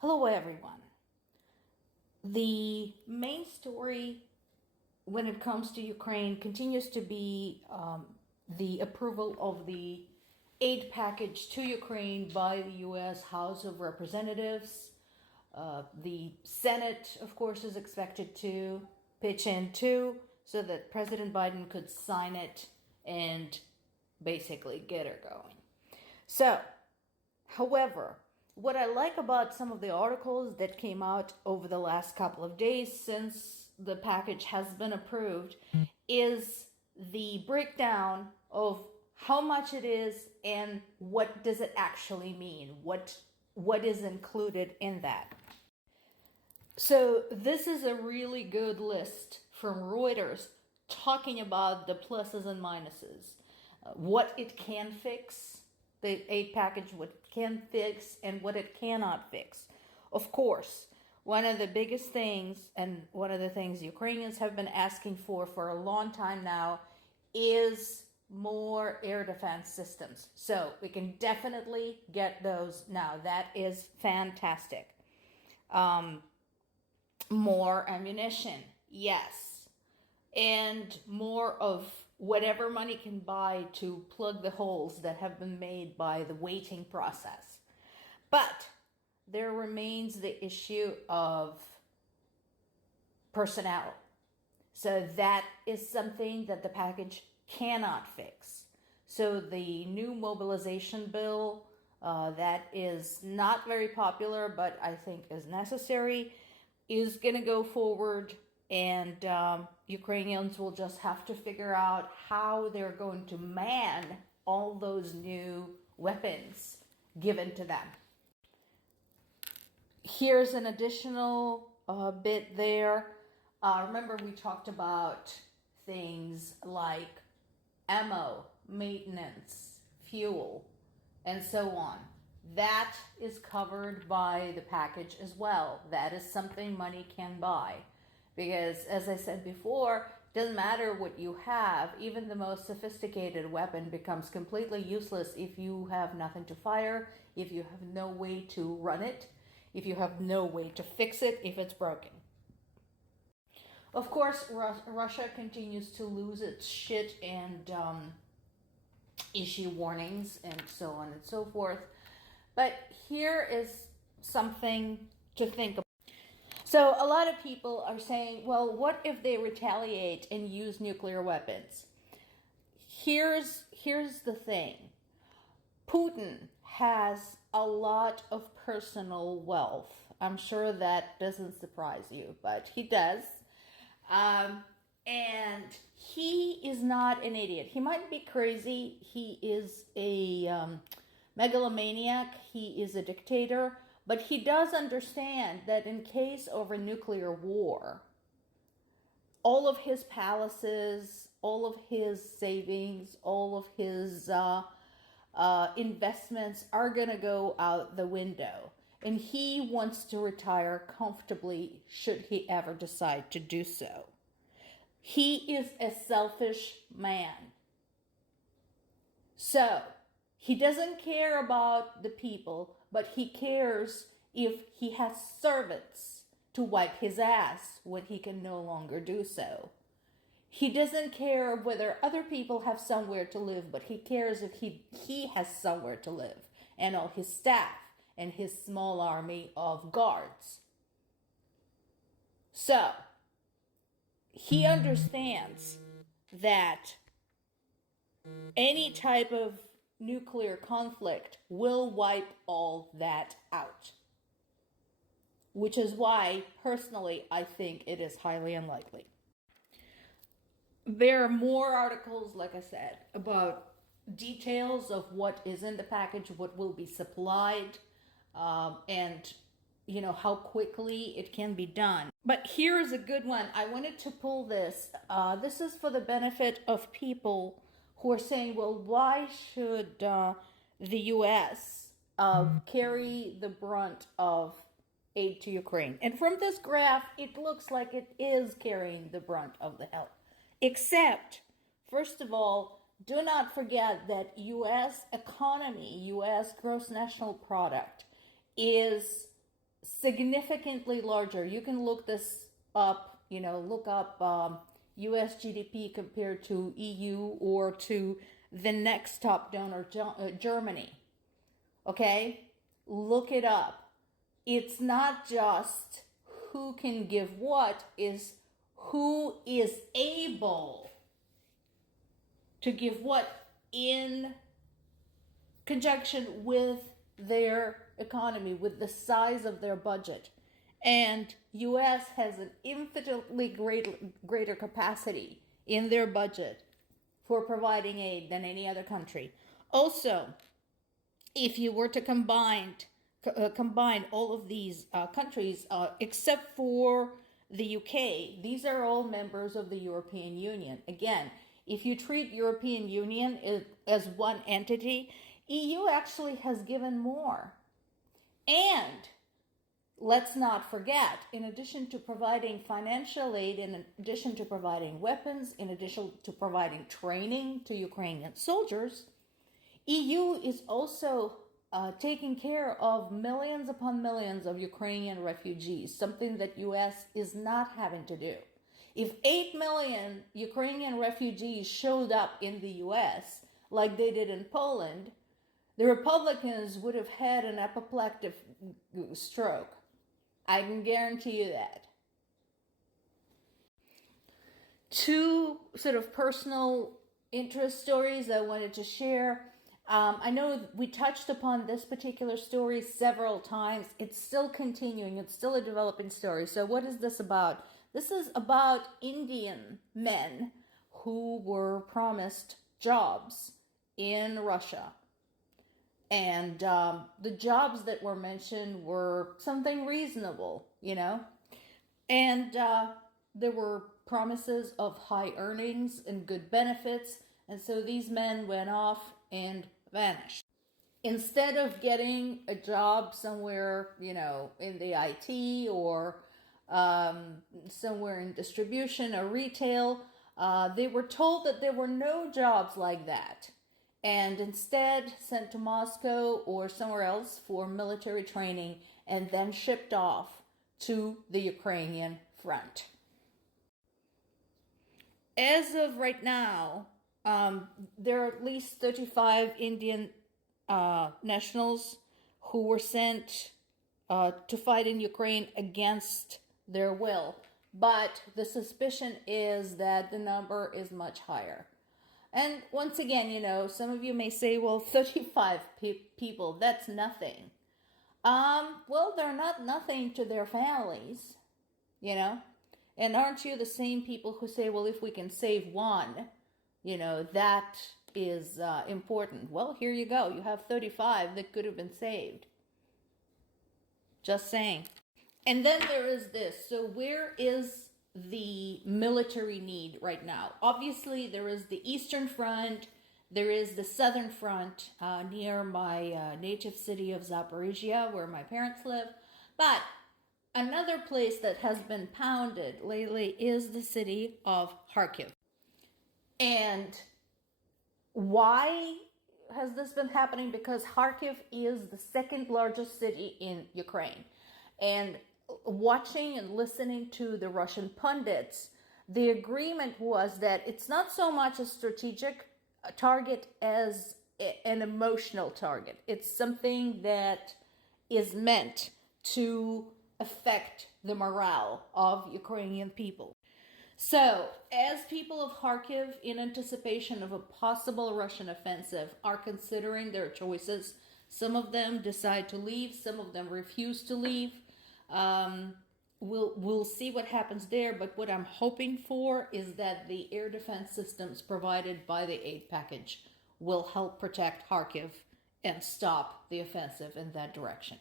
Hello, everyone. The main story when it comes to Ukraine continues to be the approval of the aid package to Ukraine by the U.S. House of Representatives. The Senate, of course, is expected to pitch in too, so that President Biden could sign it and basically get her going. So, however, what I like about some of the articles that came out over the last couple of days since the package has been approved is the breakdown of how much it is and what does it actually mean, what is included in that. So this is a really good list from Reuters talking about the pluses and minuses, what it can fix, the aid package, what it can fix and what it cannot fix. Of course, one of the biggest things and one of the things Ukrainians have been asking for a long time now is more air defense systems. So we can definitely get those now. That is fantastic. More ammunition, yes. And more of whatever money can buy to plug the holes that have been made by the waiting process. But there remains the issue of personnel. So that is something that the package cannot fix. So the new mobilization bill that is not very popular, but I think is necessary, is going to go forward. And Ukrainians will just have to figure out how they're going to man all those new weapons given to them. Here's an additional bit there. Remember we talked about things like ammo, maintenance, fuel, and so on. That is covered by the package as well. That is something money can buy. Because, as I said before, it doesn't matter what you have. Even the most sophisticated weapon becomes completely useless if you have nothing to fire, if you have no way to run it, if you have no way to fix it if it's broken. Of course, Russia continues to lose its shit and issue warnings and so on and so forth. But here is something to think about. So a lot of people are saying, well, what if they retaliate and use nuclear weapons? Here's the thing. Putin has a lot of personal wealth. I'm sure that doesn't surprise you, but he does. And he is not an idiot. He might be crazy. He is a megalomaniac. He is a dictator. But he does understand that in case of a nuclear war, all of his palaces, all of his savings, all of his investments are going to go out the window. And he wants to retire comfortably should he ever decide to do so. He is a selfish man. So, he doesn't care about the people, but he cares if he has servants to wipe his ass when he can no longer do so. He doesn't care whether other people have somewhere to live, but he cares if he has somewhere to live, and all his staff and his small army of guards. So, he understands that any type of nuclear conflict will wipe all that out. Which is why, personally, I think it is highly unlikely. There are more articles, like I said, about details of what is in the package, what will be supplied, and how quickly it can be done. But here is a good one. I wanted to pull this. This is for the benefit of people who are saying, well, why should the U.S. carry the brunt of aid to Ukraine? And from this graph, it looks like it is carrying the brunt of the help. Except, first of all, do not forget that U.S. economy, U.S. gross national product is significantly larger. You can look this up, look up US GDP compared to EU or to the next top donor, Germany. Okay? Look it up. It's not just who can give what, is who is able to give what in conjunction with their economy, with the size of their budget. And US has an infinitely greater capacity in their budget for providing aid than any other country. Also, if you were to combine all of these countries, except for the UK, these are all members of the European Union. Again, if you treat European Union as one entity, EU actually has given more. And let's not forget, in addition to providing financial aid, in addition to providing weapons, in addition to providing training to Ukrainian soldiers, EU is also taking care of millions upon millions of Ukrainian refugees, something that US is not having to do. If 8 million Ukrainian refugees showed up in the US, like they did in Poland, the Republicans would have had an apoplectic stroke. I can guarantee you that. Two sort of personal interest stories I wanted to share. I know we touched upon this particular story several times. It's still continuing. It's still a developing story. So what is this about? This is about Indian men who were promised jobs in Russia. And the jobs that were mentioned were something reasonable, And there were promises of high earnings and good benefits. And so these men went off and vanished. Instead of getting a job somewhere, in the IT or somewhere in distribution or retail, they were told that there were no jobs like that, and instead sent to Moscow or somewhere else for military training and then shipped off to the Ukrainian front. As of right now, there are at least 35 Indian nationals who were sent to fight in Ukraine against their will. But the suspicion is that the number is much higher. And once again, some of you may say, well, 35 people, that's nothing. Well, they're not nothing to their families, And aren't you the same people who say, well, if we can save one, that is important. Well, here you go. You have 35 that could have been saved. Just saying. And then there is this. So where is the military need right now? Obviously, there is the Eastern Front. There is the Southern Front near my native city of Zaporizhia, where my parents live. But another place that has been pounded lately is the city of Kharkiv. And why has this been happening? Because Kharkiv is the second largest city in Ukraine. And watching and listening to the Russian pundits, the agreement was that it's not so much a strategic target as an emotional target. It's something that is meant to affect the morale of Ukrainian people. So, as people of Kharkiv, in anticipation of a possible Russian offensive, are considering their choices, some of them decide to leave, some of them refuse to leave. We'll see what happens there, but what I'm hoping for is that the air defense systems provided by the aid package will help protect Kharkiv and stop the offensive in that direction.